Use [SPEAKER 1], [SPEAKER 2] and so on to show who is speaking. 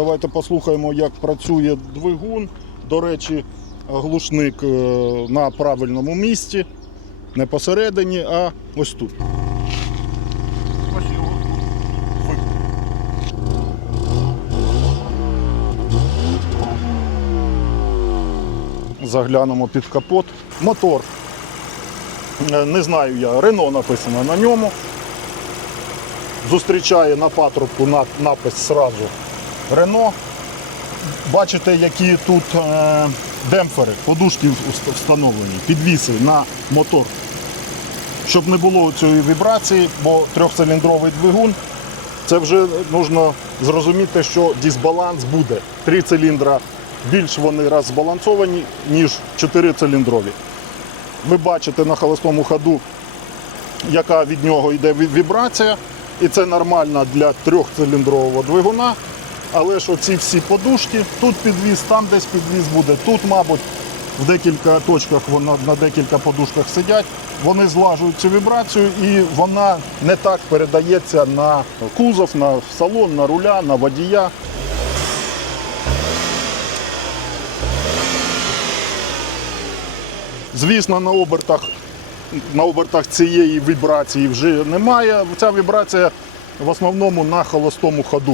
[SPEAKER 1] Давайте послухаємо, як працює двигун. До речі, глушник е, на правильному місці, не посередині, а ось тут. Заглянемо під капот. Мотор. Е, Не знаю я, Рено написано на ньому. Зустрічає на патрубку напис сразу Рено. Бачите, які тут е, демпфери, подушки встановлені, підвіси на мотор. Щоб не було цієї вібрації, бо трьохциліндровий двигун, це вже потрібно зрозуміти, що дисбаланс буде. Три циліндра більш вони розбалансовані, ніж чотирициліндрові. Ви бачите на холостому ходу, яка від нього йде вібрація, і це нормально для трьохциліндрового двигуна. Але ж оці всі подушки, тут підвіз, там десь підвіз буде, тут, мабуть, в декілька точках вона на декілька подушках сидять. Вони злажують цю вібрацію і вона не так передається на кузов, на салон, на руля, на водія. Звісно, на обертах, на обертах цієї вібрації вже немає. Ця вібрація в основному на холостому ходу.